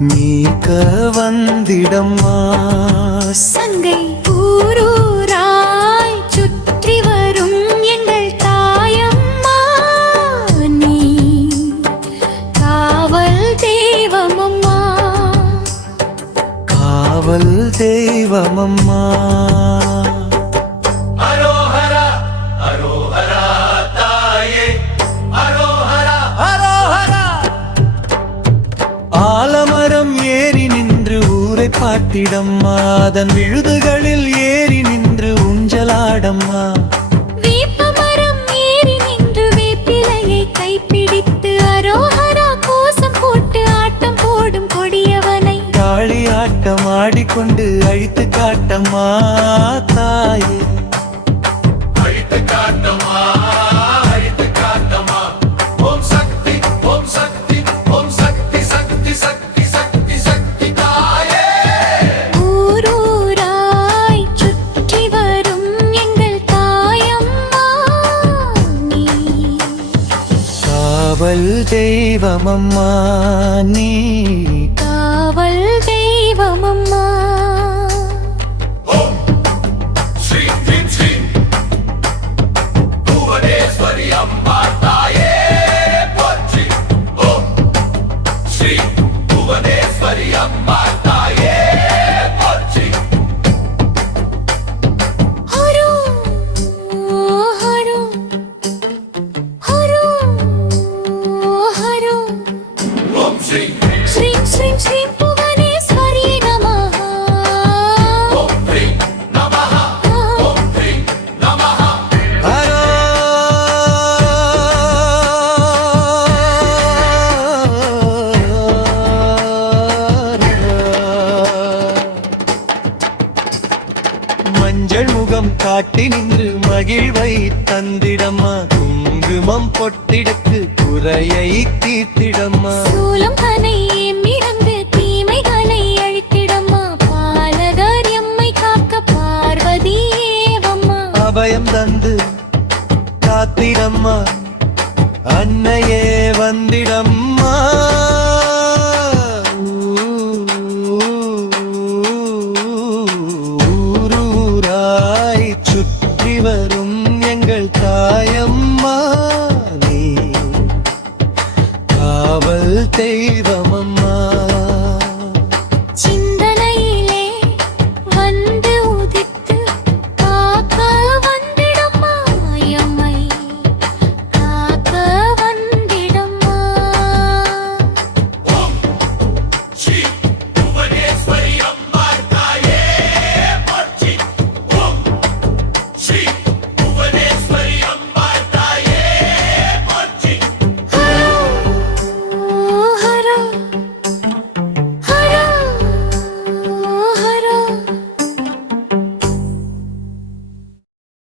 நீக்க வந்திடம்மா சங்கை ஊரூராய் சுற்றி வரும் எங்கள் தாயம்மா நீ காவல் தெய்வமம்மா காவல் தெய்வமம்மா ஆலமரம் ஏறி நின்று ஊரை பாட்டிடம்மா அதன் விழுதுகளில் ஏறி நின்று ஊஞ்சலாடம்மா வேப்பமரம் ஏறி நின்று வேப்பிலையை கைப்பிடித்து அரோஹரா கோஷம் போட்டு ஆட்டம் போடும் கொடியவனை காளி ஆட்டம் ஆடிக்கொண்டு அழித்து காட்டம்மா தாயே அழித்து காட்டம்மா அழித்து காட்டம்மா ஓம் சக்தி ஓம் சக்தி ஓம் சக்தி சக்தி சக்தி சக்தி சக்தி தாயே ஊரூராய் சுற்றி வரும் எங்கள் தாயம்மா நீ காவல் தெய்வமம்மா நீ காவல் தெய்வமம்மா ஓம் ஸ்ரீ ஹ்ரீம் ஸ்ரீ புவனேஸ்வரி அம்மா தாயே போற்றி ஓம் ஸ்ரீ புவனேஸ்வரி அம்மா தாயே போற்றி ஹரு ஹரு ஹரு ஹரு ஓம் ஸ்ரீ ஸ்ரீம் ஸ்ரீம் ஸ்ரீம் புவனேஸ்வரி நமஹ ஓம் ஹ்ரீம் நமஹ ஓம் ஹ்ரீம் நமஹ ஹரோ மஞ்சள் முகம் காட்டி நின்று மகிழ்வை தந்திடம்மா குங்குமம் பொட்டிடத்து குறையை தீர்த்திடம்மா சூலம் தனை ஏமிறந்து தீமைகளை அழித்திடம்மா பாலகர் எம்மை காக்க பார்வதியேவம்மா அபயம் தந்து காத்திடம்மா அன்னையே வந்திடம்மா ஊரூராய் சுற்றி வரும் எங்கள் தாயம்மா நீ காவல் தெய்வமம்மா